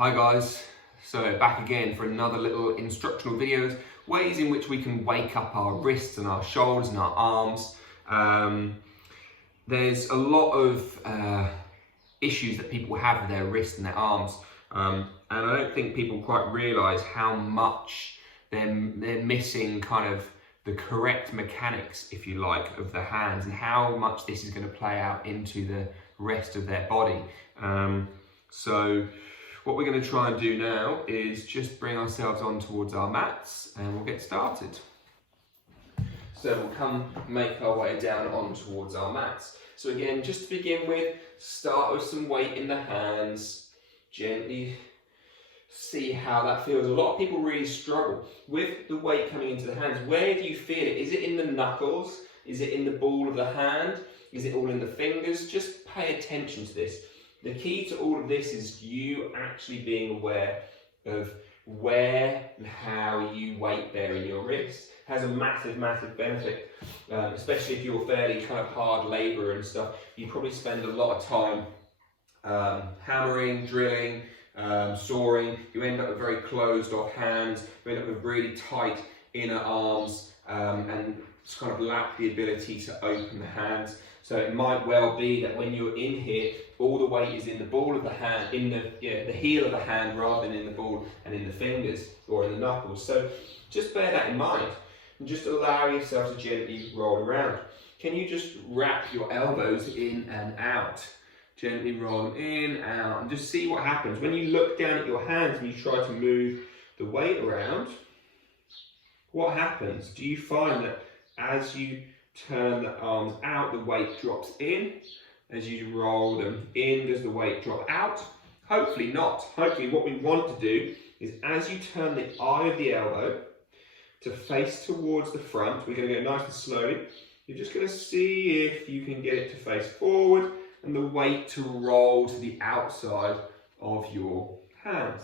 Hi guys, so back again for another little instructional videos, ways in which we can wake up our wrists and our shoulders and our arms. There's a lot of issues that people have with their wrists and their arms, and I don't think people quite realise how much they're missing kind of the correct mechanics, if you like, of the hands, and how much this is going to play out into the rest of their body. So what we're going to try and do now is just bring ourselves on towards our mats and we'll get started. So we'll come make our way down on towards our mats. So again, just to begin with, start with some weight in the hands, gently see how that feels. A lot of people really struggle with the weight coming into the hands. Where do you feel it? Is it in the knuckles? Is it in the ball of the hand? Is it all in the fingers? Just pay attention to this. The key to all of this is you actually being aware of where and how you weight bear in your wrist. It has a massive, massive benefit, especially if you're fairly kind of hard labourer and stuff. You probably spend a lot of time hammering, drilling, sawing. You end up with very closed off hands. You end up with really tight inner arms, and just kind of lack the ability to open the hands. So it might well be that when you're in here, all the weight is in the ball of the hand, in the heel of the hand, rather than in the ball and in the fingers or in the knuckles. So just bear that in mind and just allow yourself to gently roll around. Can you just wrap your elbows in and out? Gently roll them in, out, and just see what happens. When you look down at your hands and you try to move the weight around, what happens? Do you find that as you turn the arms out, the weight drops in? As you roll them in, does the weight drop out? Hopefully not. Hopefully what we want to do is, as you turn the eye of the elbow to face towards the front, we're going to go nice and slowly. You're just going to see if you can get it to face forward and the weight to roll to the outside of your hands.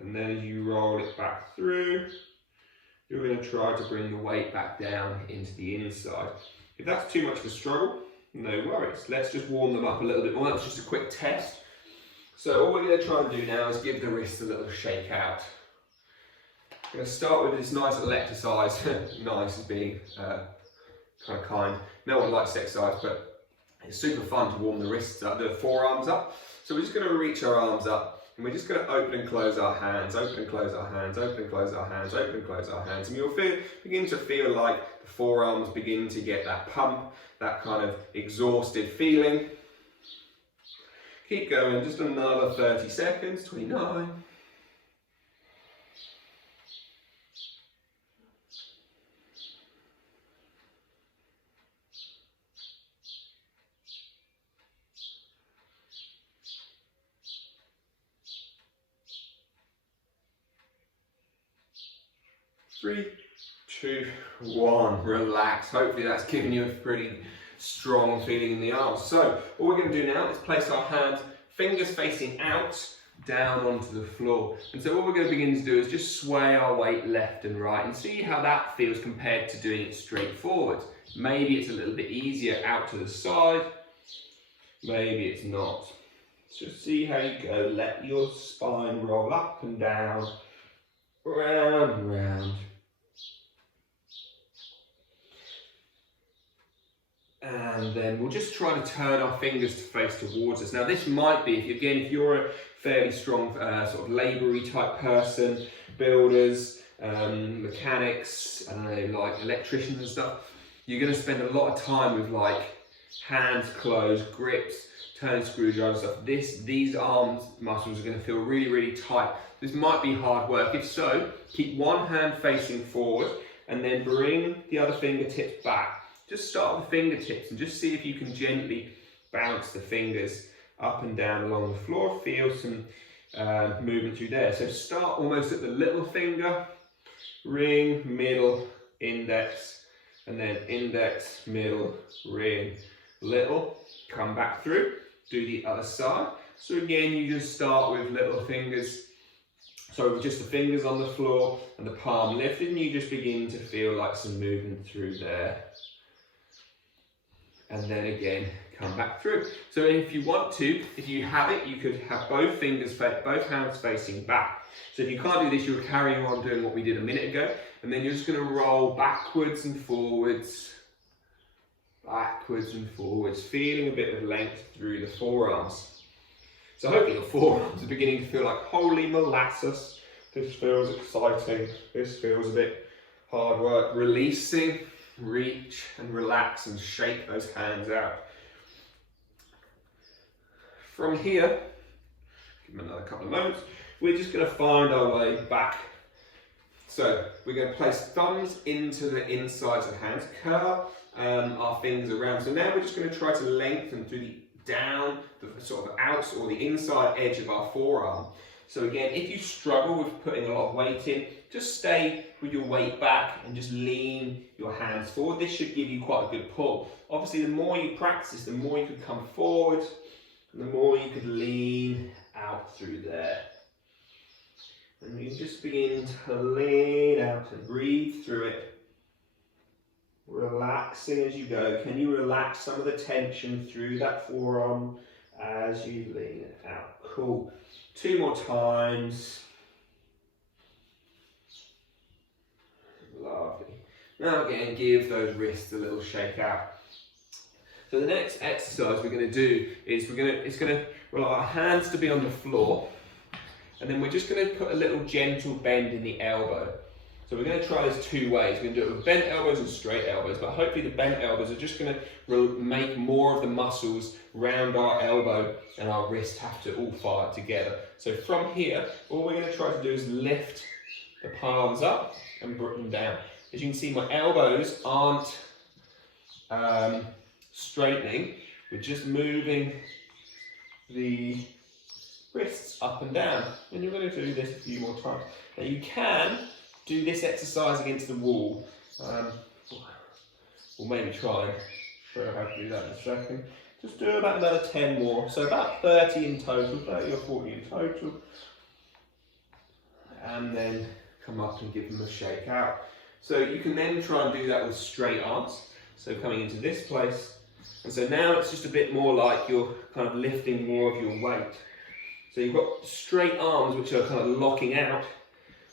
And then as you roll it back through, you're going to try to bring the weight back down into the inside. If that's too much of a struggle, no worries. Let's just warm them up a little bit more. That's just a quick test. So all we're going to try and do now is give the wrists a little shake out. I'm going to start with this nice little exercise. Nice is being kind of kind. No one likes exercise, but it's super fun to warm the wrists up, the forearms up. So we're just going to reach our arms up. And we're just going to open and close our hands, open and close our hands, open and close our hands, open and close our hands. And you'll begin to feel like the forearms begin to get that pump, that kind of exhausted feeling. Keep going, just another 30 seconds, 29. Three, two, one, relax. Hopefully that's giving you a pretty strong feeling in the arms. So what we're going to do now is place our hands, fingers facing out, down onto the floor. And so what we're going to begin to do is just sway our weight left and right and see how that feels compared to doing it straight forward. Maybe it's a little bit easier out to the side, maybe it's not. Just see how you go. Let your spine roll up and down, round and round. And then we'll just try to turn our fingers to face towards us. Now this might be, if you're a fairly strong sort of laboury type person, builders, mechanics, I don't know, like electricians and stuff, you're going to spend a lot of time with like hands closed, grips, turning screwdrivers and stuff. These arms muscles are going to feel really, really tight. This might be hard work. If so, keep one hand facing forward and then bring the other fingertips back. Just start with the fingertips and just see if you can gently bounce the fingers up and down along the floor. Feel some movement through there. So start almost at the little finger, ring, middle, index, and then index, middle, ring, little. Come back through, do the other side. So again, you just start with little fingers, so with just the fingers on the floor and the palm lifted, and you just begin to feel like some movement through there. And then again, come back through. So if you want to, if you have it, you could have both hands facing back. So if you can't do this, you're carrying on doing what we did a minute ago, and then you're just going to roll backwards and forwards, feeling a bit of length through the forearms. So hopefully your forearms are beginning to feel like holy molasses. This feels exciting. This feels a bit hard work. Releasing, reach and relax and shake those hands out. From here, give them another couple of moments, we're just going to find our way back. So we're going to place thumbs into the insides of the hands, curl our fingers around. So now we're just going to try to lengthen through the sort of outs or the inside edge of our forearm. So again, if you struggle with putting a lot of weight in, just stay with your weight back and just lean your hands forward. This should give you quite a good pull. Obviously, the more you practice, the more you can come forward, and the more you could lean out through there. And you just begin to lean out and breathe through it. Relaxing as you go. Can you relax some of the tension through that forearm as you lean it out? Cool. 2 more times. Lovely. Now again, give those wrists a little shake out. So the next exercise we're going to do is we'll allow our hands to be on the floor, and then we're just going to put a little gentle bend in the elbow. So we're going to try this 2 ways. We're going to do it with bent elbows and straight elbows, but hopefully the bent elbows are just going to make more of the muscles round our elbow and our wrist have to all fire together. So from here, all we're going to try to do is lift the palms up and bring them down. As you can see, my elbows aren't straightening. We're just moving the wrists up and down. And you're going to do this a few more times. Now you can do this exercise against the wall. We'll maybe try and show you how to do that in a second. Just do about another 10 more. So about 30 in total, 30 or 40 in total. And then come up and give them a shake out. So you can then try and do that with straight arms. So coming into this place. And so now it's just a bit more like you're kind of lifting more of your weight. So you've got straight arms which are kind of locking out.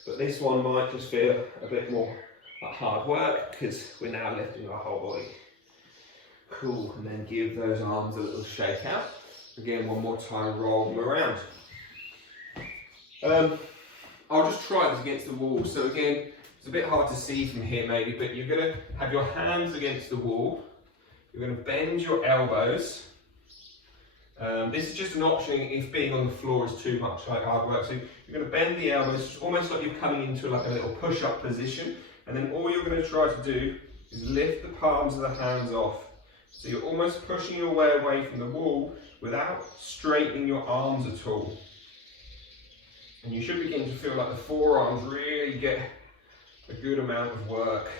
But this one might just feel a bit more like hard work because we're now lifting our whole body. Cool, and then give those arms a little shake out. Again, one more time, roll them around. I'll just try this against the wall. So again, it's a bit hard to see from here maybe, but you're going to have your hands against the wall. You're going to bend your elbows. This is just an option if being on the floor is too much like hard work. So you're going to bend the elbows, almost like you're coming into like a little push-up position. And then all you're going to try to do is lift the palms of the hands off. So you're almost pushing your way away from the wall without straightening your arms at all. And you should begin to feel like the forearms really get a good amount of work.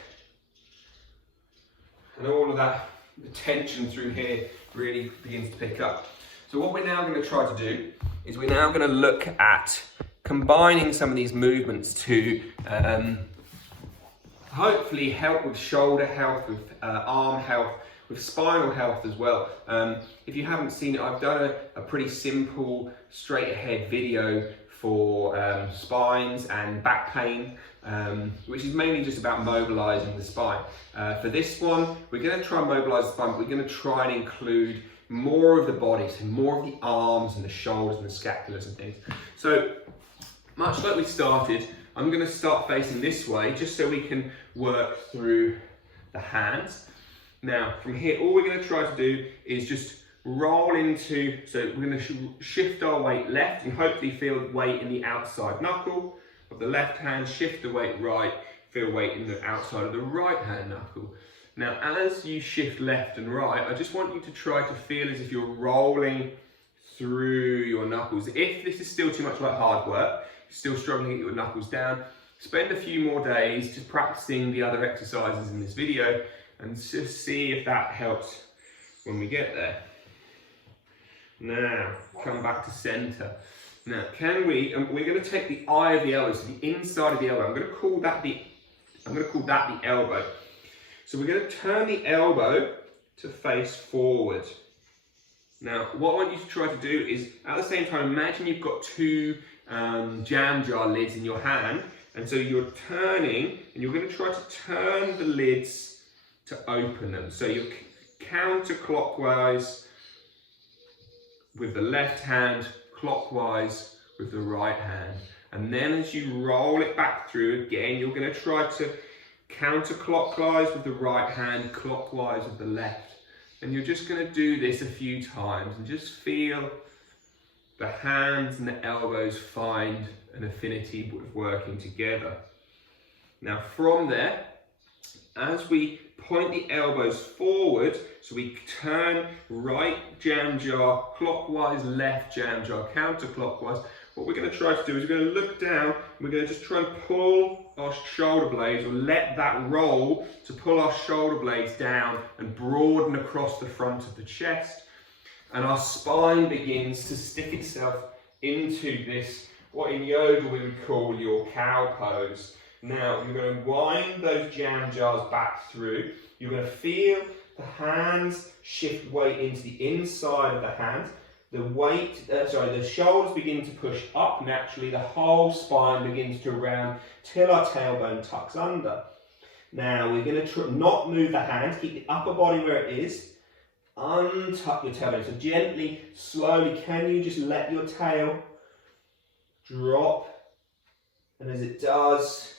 And all of that, the tension through here really begins to pick up. So what we're now going to try to do is we're now going to look at combining some of these movements to hopefully help with shoulder health, with arm health, with spinal health as well. If you haven't seen it, I've done a pretty simple straight ahead video for spines and back pain, which is mainly just about mobilizing the spine. For this one, we're going to try and mobilize the spine, but we're going to try and include more of the body, so more of the arms and the shoulders and the scapulars and things. So much like we started, I'm going to start facing this way just so we can work through the hands. Now from here, all we're going to try to do is just roll into, so we're going to shift our weight left and hopefully feel weight in the outside knuckle of the left hand, shift the weight right, feel weight in the outside of the right hand knuckle. Now as you shift left and right, I just want you to try to feel as if you're rolling through your knuckles. If this is still too much like hard work, you're still struggling to get your knuckles down, spend a few more days just practicing the other exercises in this video and just see if that helps when we get there. Now, come back to center. Now, we're going to take the eye of the elbow, so the inside of the elbow. I'm going to call that the elbow. So we're going to turn the elbow to face forward. Now, what I want you to try to do is, at the same time, imagine you've got two jam jar lids in your hand, and so you're turning, and you're going to try to turn the lids to open them. So you're counterclockwise with the left hand, clockwise with the right hand. And then as you roll it back through again, you're going to try to counterclockwise with the right hand, clockwise with the left. And you're just going to do this a few times and just feel the hands and the elbows find an affinity with working together. Now from there, as we point the elbows forward, so we turn right jam jar clockwise, left jam jar counterclockwise, what we're going to try to do is we're going to look down and we're going to just try and pull our shoulder blades, or let that roll to pull our shoulder blades down and broaden across the front of the chest. And our spine begins to stick itself into this, what in yoga we would call your cow pose. Now you're going to wind those jam jars back through. You're going to feel the hands shift weight into the inside of the hand. The shoulders begin to push up naturally. The whole spine begins to round till our tailbone tucks under. Now we're going to not move the hands. Keep the upper body where it is. Untuck your tailbone. So gently, slowly, can you just let your tail drop? And as it does,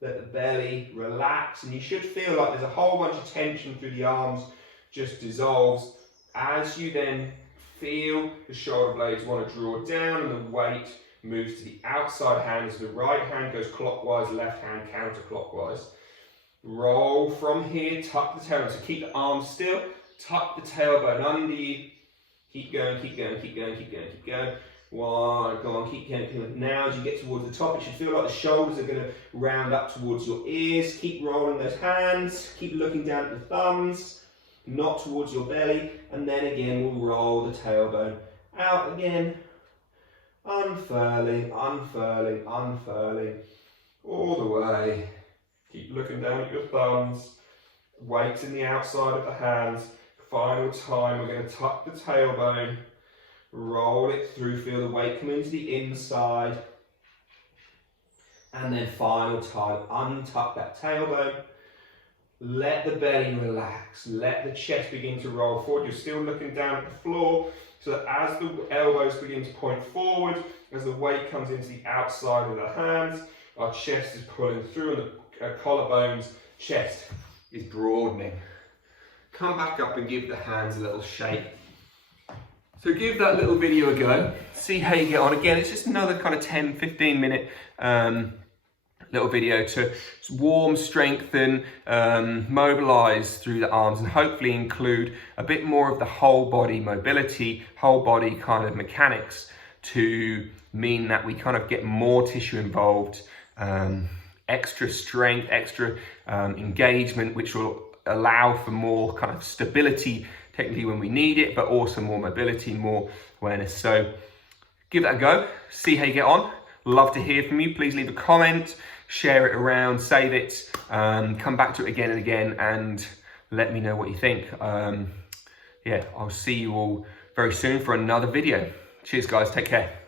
let the belly relax. And you should feel like there's a whole bunch of tension through the arms just dissolves. As you then feel the shoulder blades want to draw down and the weight moves to the outside hand as the right hand goes clockwise, left hand counterclockwise. Roll from here, tuck the tailbone. So keep the arms still, tuck the tailbone under you. Keep going, keep going, keep going, keep going, keep going. One, go on, keep going, keep going. Now as you get towards the top, it should feel like the shoulders are going to round up towards your ears. Keep rolling those hands, keep looking down at the thumbs, not towards your belly, and then again we'll roll the tailbone out again, unfurling, unfurling, unfurling, all the way. Keep looking down at your thumbs, weight in the outside of the hands. Final time, we're going to tuck the tailbone, roll it through, feel the weight come into the inside, and then final time, untuck that tailbone. Let the belly relax, let the chest begin to roll forward. You're still looking down at the floor, so that as the elbows begin to point forward, as the weight comes into the outside of the hands, our chest is pulling through and the collarbones, chest is broadening. Come back up and give the hands a little shake. So give that little video a go, see how you get on. Again, it's just another kind of 10-15 minute little video to warm, strengthen, mobilize through the arms, and hopefully include a bit more of the whole body mobility, whole body kind of mechanics, to mean that we kind of get more tissue involved, extra strength, extra engagement, which will allow for more kind of stability technically when we need it, but also more mobility, more awareness. So give that a go, see how you get on. Love to hear from you. Please leave a comment, share it around, save it, come back to it again and again, and let me know what you think. Yeah, I'll see you all very soon for another video. Cheers guys, take care.